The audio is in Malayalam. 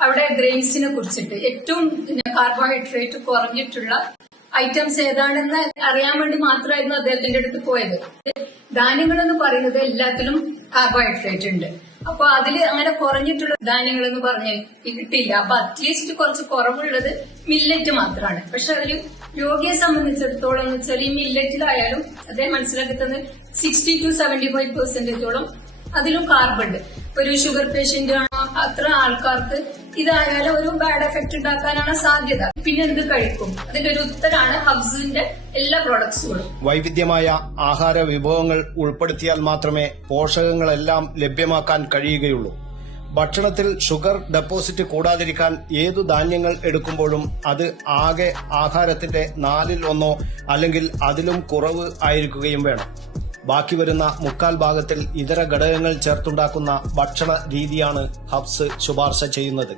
അവിടെ ഗ്രെയിൻസിനെ കുറിച്ചിട്ട് ഏറ്റവും കാർബോഹൈഡ്രേറ്റ് കുറഞ്ഞിട്ടുള്ള ഐറ്റംസ് ഏതാണെന്ന് അറിയാൻ വേണ്ടി മാത്രമായിരുന്നു അദ്ദേഹത്തിന്റെ അടുത്ത് പോയത്. ധാന്യങ്ങൾ എന്ന് പറയുന്നത് എല്ലാത്തിലും കാർബോഹൈഡ്രേറ്റ് ഉണ്ട്. അപ്പൊ അതിൽ അങ്ങനെ കുറഞ്ഞിട്ടുള്ള ധാന്യങ്ങൾ എന്ന് പറഞ്ഞ് കിട്ടില്ല അപ്പൊ അറ്റ്ലീസ്റ്റ് കുറച്ച് കുറവുള്ളത് മില്ലറ്റ് മാത്രമാണ് പക്ഷെ അതിൽ രോഗിയെ സംബന്ധിച്ചിടത്തോളം എന്ന് വെച്ചാൽ ഈ മില്ലറ്റിലായാലും അദ്ദേഹം മനസ്സിലാക്കി തന്നെ സിക്സ്റ്റി ടു സെവന്റി ഫൈവ് പെർസെന്റേജോളം അതിലും കാർബൺ ഉണ്ട്. ഒരു ഷുഗർ പേഷ്യന്റ് ആണോ. അത്ര ആൾക്കാർക്ക് ഇതായാലും ഒരു ബാഡ് എഫക്ട് ഉണ്ടാക്കാനാണ് സാധ്യത. പിന്നെ എന്ത് കഴിക്കും? അതിന്റെ ഒരു ഉത്തരാണ് ഹബ്സിന്റെ എല്ലാ പ്രോഡക്ട്സുകളും വൈവിധ്യമായ ആഹാര വിഭവങ്ങൾ ഉൾപ്പെടുത്തിയാൽ മാത്രമേ പോഷകങ്ങളെല്ലാം ലഭ്യമാക്കാൻ കഴിയുകയുള്ളൂ. ഭക്ഷണത്തിൽ ഷുഗർ ഡെപ്പോസിറ്റ് കൂടാതിരിക്കാൻ ഏതു ധാന്യങ്ങൾ എടുക്കുമ്പോഴും അത് ആകെ ആഹാരത്തിന്റെ നാലിൽ ഒന്നോ അല്ലെങ്കിൽ അതിലും കുറവ് ആയിരിക്കുകയും വേണം. ബാക്കി വരുന്ന മുക്കാൽ ഭാഗത്തിൽ ഇതര ഘടകങ്ങൾ ചേർത്തുണ്ടാക്കുന്ന ഭക്ഷണ രീതിയാണ് ഹബ്സ് ശുപാർശ ചെയ്യുന്നത്.